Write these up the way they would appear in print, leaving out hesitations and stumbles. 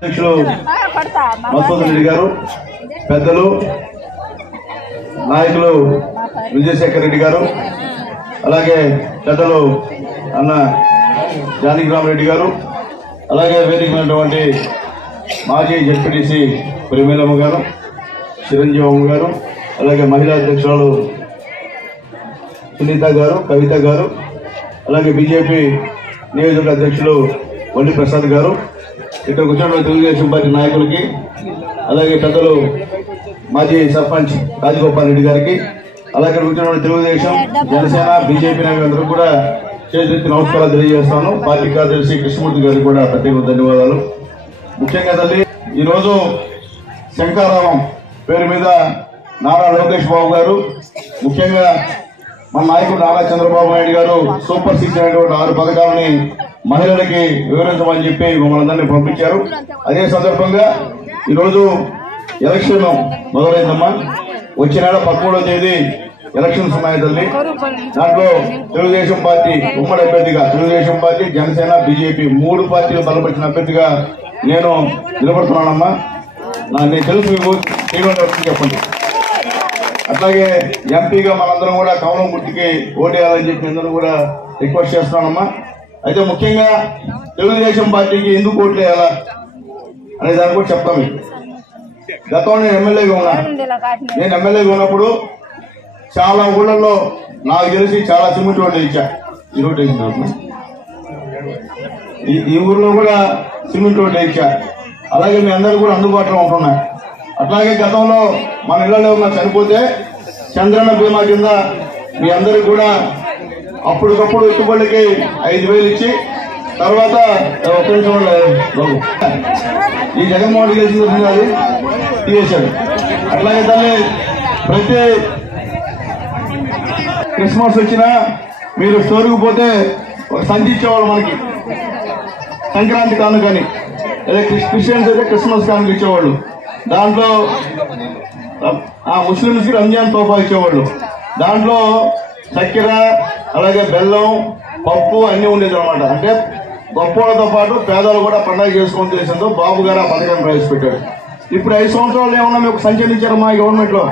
అధ్యక్షులు మధుసూదన్ రెడ్డి గారు, పెద్దలు నాయకులు విజయశేఖర్ రెడ్డి గారు, అలాగే పెద్దలు అన్న జానకిరామరెడ్డి గారు, అలాగే వేదికైనటువంటి మాజీ జెడ్పీటీసీ ప్రేమేలమ్మ గారు, చిరంజీవమ్మ గారు, అలాగే మహిళా అధ్యక్షురాలు సునీత గారు, కవిత గారు, అలాగే బీజేపీ నియోజకవర్గ అధ్యక్షులు వల్లి ప్రసాద్ గారు, ఇక్కడ కూర్చున్న తెలుగుదేశం పార్టీ నాయకులకి, అలాగే పెద్దలు మాజీ సర్పంచ్ రాజగోపాల్ రెడ్డి గారికి, అలాగే కూర్చున్న తెలుగుదేశం, జనసేన, బీజేపీ నాయకులందరూ కూడా చేతి నమస్కారాలు తెలియజేస్తాను. పార్టీ కార్యదర్శి కృష్ణమూర్తి గారికి కూడా ప్రత్యేక ధన్యవాదాలు. ముఖ్యంగా తల్లి ఈరోజు శంకారావం పేరు మీద నారా లోకేష్ బాబు గారు, ముఖ్యంగా మన నాయకుడు నారా చంద్రబాబు నాయుడు గారు సూపర్ 6 అనేటువంటి 6 పథకాలని మహిళలకి వివరించమని చెప్పి మమ్మల్ని అందరినీ పంపించారు. అదే సందర్భంగా ఈరోజు ఎలక్షన్ మొదలైందమ్మా. వచ్చే నెల 13వ తేదీ ఎలక్షన్స్ ఉన్నాయి తల్లి. దాంట్లో తెలుగుదేశం పార్టీ ఉమ్మడి అభ్యర్థిగా, తెలుగుదేశం పార్టీ, జనసేన, బీజేపీ 3 పార్టీలు బలపరిచిన అభ్యర్థిగా నేను నిలబడుతున్నానమ్మా. నేను తెలుసు మీకు చెప్పండి. అట్లాగే ఎంపీగా మనందరం కూడా కమలం గుర్తుకి ఓటేయాలని చెప్పి అందరూ కూడా రిక్వెస్ట్ చేస్తున్నానమ్మా. అయితే ముఖ్యంగా తెలుగుదేశం పార్టీకి ఎందుకు ఓట్లేయాలా అనే దాన్ని కూడా చెప్తాం. గతంలో నేను ఎమ్మెల్యేగా ఉన్నా. నేను ఎమ్మెల్యేగా ఉన్నప్పుడు చాలా ఊళ్ళల్లో నాకు తెలిసి చాలా సిమెంట్ రోడ్లు ఇచ్చా. ఈ రోడ్డు వేసిన ఈ ఊర్లో కూడా సిమెంట్ రోడ్లు ఇచ్చా. అలాగే మీ అందరూ కూడా అందుబాటులో ఉంటున్నాయి. అట్లాగే గతంలో మన ఇళ్లలో ఉన్న చనిపోతే చంద్రన్న బీమా కింద మీ అందరికి కూడా అప్పటికప్పుడు ఎట్టుబడికి 5,000 ఇచ్చి తర్వాత ఈ జగన్మోహన్ రెడ్డి గెలిచింది అది తీసేశాడు. అట్లాగే దాన్ని ప్రతి క్రిస్మస్ వచ్చినా మీరు స్టోర్కి పోతే ఒక సంచి ఇచ్చేవాళ్ళు మనకి, సంక్రాంతి కానుకని. అదే క్రిస్టియన్స్ అయితే క్రిస్మస్ కానుక ఇచ్చేవాళ్ళు. దాంట్లో ముస్లింస్కి రంజాన్ తోఫా ఇచ్చేవాళ్ళు. దాంట్లో చక్కెర, అలాగే బెల్లం, పప్పు అన్నీ ఉండేది అనమాట. అంటే గొప్పలతో పాటు పేదలు కూడా పండుగ చేసుకుని తెలిసిందో బాబు గారు ఆ పథకాన్ని ప్రవేశపెట్టాడు. ఇప్పుడు 5 సంవత్సరాలు ఏమన్నా మీకు సంచి ఇచ్చారు మా గవర్నమెంట్ లో?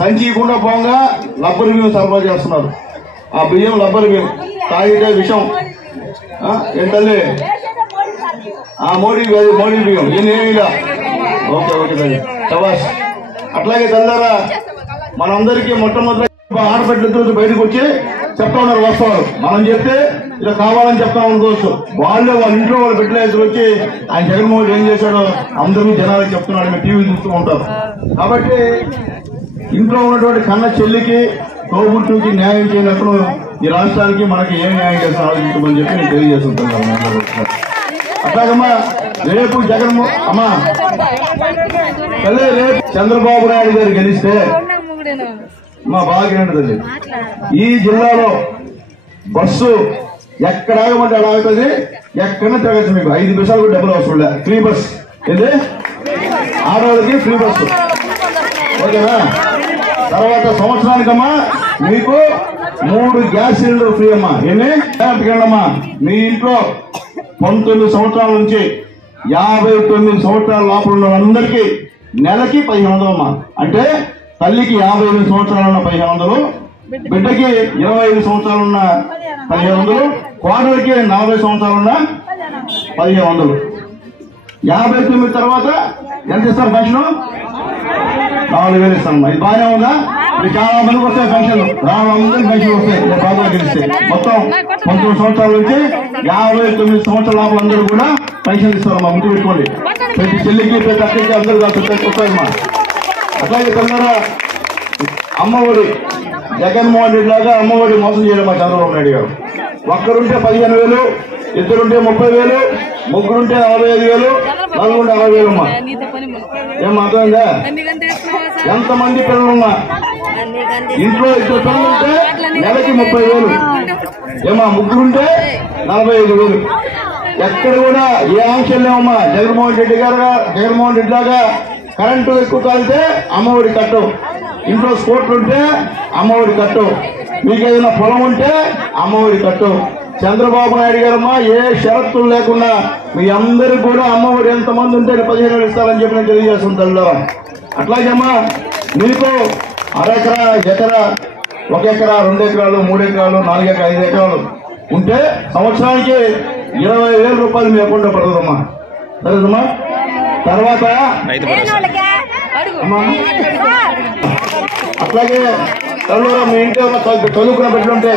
సంచి ఇవ్వకుండా పోగా లబ్బరి బియ్యం సరఫరా చేస్తున్నారు. ఆ బియ్యం లబ్బరి బియ్యం తాగితే విషం. ఏంటల్లి మోడీ బియ్యం ఏమేమిలా. ఓకే ఓకే శబాష్. అట్లాగే తెల్లారా మనందరికీ మొట్టమొదటి ఆడబిడ్డలు బయటకు వచ్చి చెప్తా ఉన్నారు వస్తారు. మనం చెప్తే ఇలా కావాలని చెప్తా అనుకోవచ్చు. వాళ్ళ ఇంట్లో వాళ్ళ బిడ్డలు వచ్చి ఆయన జగన్మోహన్ ఏం చేశాడో అందరూ జనాలకు చెప్తున్నాడు. మీరు టీవీ చూస్తూ ఉంటారు. కాబట్టి ఇంట్లో ఉన్నటువంటి కన్న చెల్లికి, తోబుట్టుకి న్యాయం చేయనప్పుడు ఈ రాష్ట్రానికి మనకి ఏం న్యాయం చేస్తాం ఆలోచించమని చెప్పి నేను తెలియజేస్తుంటాను. అట్లాగమ్మా రేపు అమ్మా రేపు చంద్రబాబు నాయుడు గారు గెలిస్తే మా బాగా తల్లి ఈ జిల్లాలో బస్సు ఎక్కడ ఆగమంటే అలా ఆగుతుంది. ఎక్కడన్నా తిరగచ్చు. మీకు 5 నిమిషాలు కూడా డబ్బులు అవసరం లేదు. Free bus. ఇది ఆడవాళ్ళకి ఫ్రీ బస్సు. ఓకేనా? తర్వాత సంవత్సరానికమ్మా మీకు 3 గ్యాస్ సిలిండర్ ఫ్రీ అమ్మా. ఏమమ్మా మీ ఇంట్లో 19 సంవత్సరాల నుంచి 59 సంవత్సరాల లోపల ఉన్న వాళ్ళందరికీ నెలకి 1500 అమ్మా. అంటే తల్లికి 58 సంవత్సరాలు ఉన్న 1500, బిడ్డకి 25 సంవత్సరాలు ఉన్న 1500, కోడలికి 40 సంవత్సరాలు ఉన్న 1500. 59 తర్వాత ఎంత ఇస్తారు పెన్షన్? 4,000 ఇస్తానమ్మా. ఇది బాగానే ఉందా? ఇది చాలా మందికి వస్తాయి పెన్షన్లు. 4,000 పెన్షన్ వస్తాయి బాగా గెలిస్తే. మొత్తం 19 సంవత్సరాల నుంచి 59 సంవత్సరాల లోపల అందరూ కూడా పెన్షన్ ఇస్తారమ్మా. ముందు పెట్టుకోండి. ప్రతి చెల్లికి, ప్రతి అక్కడికి అందరూ వస్తాయమ్మా. అట్లాగే తొందరగా అమ్మఒడి, జగన్మోహన్ రెడ్డి లాగా అమ్మఒడి మోసం చేయడం మా చంద్రబాబు నాయుడు గారు. ఒక్కరుంటే 15,000, ఇద్దరుంటే 30,000, ముగ్గురుంటే 45,000, నలుగురుంటే 60,000 అమ్మా. ఏం అర్థమైందా? ఎంతమంది పిల్లలున్నా ఇంట్లో 2 పిల్లలుంటే నెలకి 30,000. ఏమా ముగ్గురుంటే 45,000. ఎక్కడ కూడా ఏ ఆంక్షలు లేవమ్మా. జగన్మోహన్ రెడ్డి లాగా కరెంటు ఎక్కువ కాలితే అమ్మఒడి కట్టం, ఇంట్లో స్కూటర్ ఉంటే అమ్మఒడి కట్టం, మీకు ఏదైనా పొలం ఉంటే అమ్మఒడి కట్టం, చంద్రబాబు నాయుడు గారమ్మా ఏ షరతులు లేకుండా మీ అందరికి కూడా అమ్మఒడి ఎంతమంది ఉంటే 15,000 ఇస్తారని చెప్పి నేను తెలియజేస్తాను తల్లిరా. అట్లాగే అమ్మా మీకు అరెకరా, ఎకరా, 1 ఎకరా, 2 ఎకరాలు, 3 ఎకరాలు, 4 ఎకరాలు, 5 ఎకరాలు ఉంటే సంవత్సరానికి 20,000 రూపాయలు మీ అకౌంట్లో పడుతుందమ్మా. సరేదమ్మా. తర్వాత అట్లాగే తల్లిరా మీ ఇంట్లో ఉన్న చదువుకున్న బిడ్డలుంటే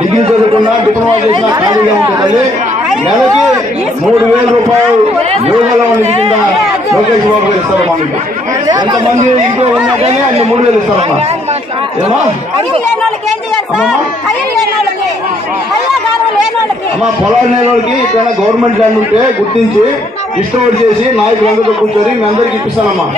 డిగ్రీ చదువుకున్నా, డిప్లొమా చేసినా ఖాళీగా ఉంటే తల్లి నెలకి 3,000 రూపాయలు యువజన కింద లోకేష్ బాబు గారు ఇస్తారమ్మా. మీకు ఎంతమంది ఇంట్లో ఉన్నా కానీ అన్ని 3,000 ఇస్తారమ్మా. ఏమా అమ్మా పొలాలు లేని వాళ్ళకి ఇక్కడ గవర్నమెంట్ ల్యాండ్ ఉంటే గుర్తించి డిస్ట్రిబ్యూట్ చేసి నాయకులందరితో కూర్చొని మీ అందరికి ఇప్పిస్తానమ్మా.